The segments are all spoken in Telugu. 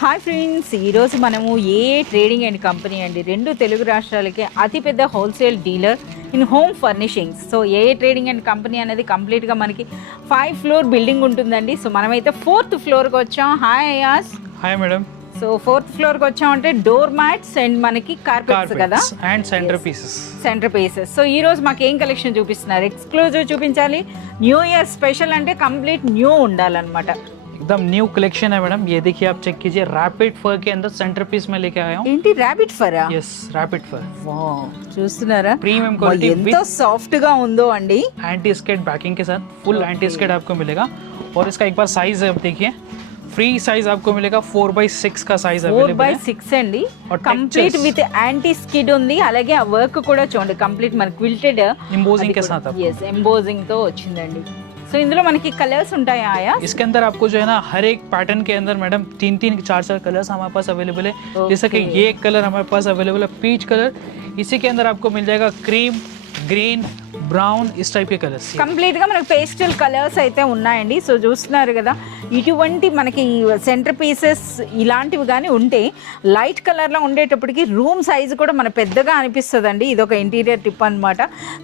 హాయ్ ఫ్రెండ్స్, ఈరోజు మనము ఏ ట్రేడింగ్ అండ్ కంపెనీ అండి రెండు తెలుగు రాష్ట్రాలకి అతిపెద్ద wholesale dealer in home furnishings. So A trading and company అనేది కంప్లీట్గా మనకి 5 ఫ్లోర్ బిల్డింగ్ ఉంటుందండి. సో మనమైతే 4th ఫ్లోర్కి వచ్చాం. హాయ్ అయాస్. Hi madam. సో 4th ఫ్లోర్కి వచ్చామంటే డోర్ మ్యాట్స్ అండ్ మనకి కార్పెట్స్ కదా అండ్ సెంటర్ పీసెస్. సో ఈ రోజు మాకు ఏం కలెక్షన్ చూపిస్తున్నారు? ఎక్స్క్లూజివ్ చూపించాలి. న్యూ ఇయర్ స్పెషల్ అంటే కంప్లీట్ న్యూ ఉండాలన్నమాట. एकदम न्यू कलेक्शन है मैडम. ये देखिए, आप चेक कीजिए. रैपिड फर के अंदर सेंटर पीस में लेके आया हूँ. ఏంటి ర్యాబిట్ ఫరా? यस, रैपिड फर. చూస్తున్నారా प्रीमियम क्वालिटी ఎంతో సాఫ్ట్ గా ఉందో అండి. एंटी स्केट बैकिंग के साथ फुल एंटी स्केट आपको मिलेगा. और इसका एक बार साइज है, आप देखिए. फ्री साइज आपको मिलेगा. 4x6 का साइज अवेलेबल है. 4x6 అండి. కంప్లీట్ విత్ యాంటీ స్కిడ్ ఉంది. అలాగే ఆ వర్క్ కూడా చూడండి, కంప్లీట్ మన క్విల్టెడ్ एम्बोजिंग के साथ आपको. yes ఎంబోజింగ్ తో వచ్చిందండి. సో ఇందులో మనకి కలర్స్ ఉంటాయా ఆయా? इसके अंदर आपको जो है ना, हर एक पैटर्न के अंदर मैडम 3-3 4-4 कलर्स हमारे पास अवेलेबल है. जैसे कि ये एक कलर हमारे पास अवेलेबल है, पीच कलर. इसी के अंदर आपको मिल जाएगा cream, green, brown, is type K colours. Complete గా మనకి పేస్టల్ కలర్స్ అయితే ఉన్నాయండి. సో చూస్తున్నారు కదా, ఇటువంటి మనకి సెంటర్ పీసెస్ ఇలాంటివి కానీ ఉంటే లైట్ కలర్ లో ఉండేటప్పటికి రూమ్ సైజ్ కూడా మన పెద్దగా అనిపిస్తుంది అండి. ఇది ఒక ఇంటీరియర్ టిప్ అన్నమాట.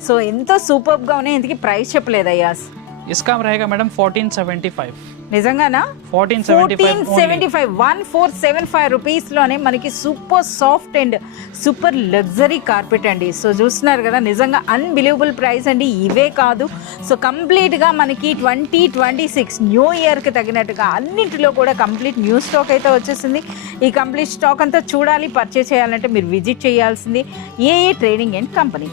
సో ఎంతో సూపర్ గా ఉన్నాయి. ఇంతకీ ప్రైస్ చెప్పలేదు అయ్యాస్. इसका रहेगा मैडम 1475. నిజంగానా? 1475 1475 రూపీస్ లోనే మనకి super soft and super luxury carpet అండి. సో చూస్తున్నారు కదా, నిజంగా అన్బిలీవబుల్ ప్రైస్ అండి. ఇవే కాదు, సో కంప్లీట్ గా మనకి 2026 న్యూ ఇయర్ కి తగినట్టుగా అన్నింటిలో కూడా కంప్లీట్ న్యూ స్టాక్ అయితే వచ్చేసింది. ఈ కంప్లీట్ స్టాక్ అంతా చూడాలి, పర్చేస్ చేయాలంటే మీరు విజిట్ చేయాల్సింది ఏ ట్రేడింగ్ అండ్ కంపెనీ.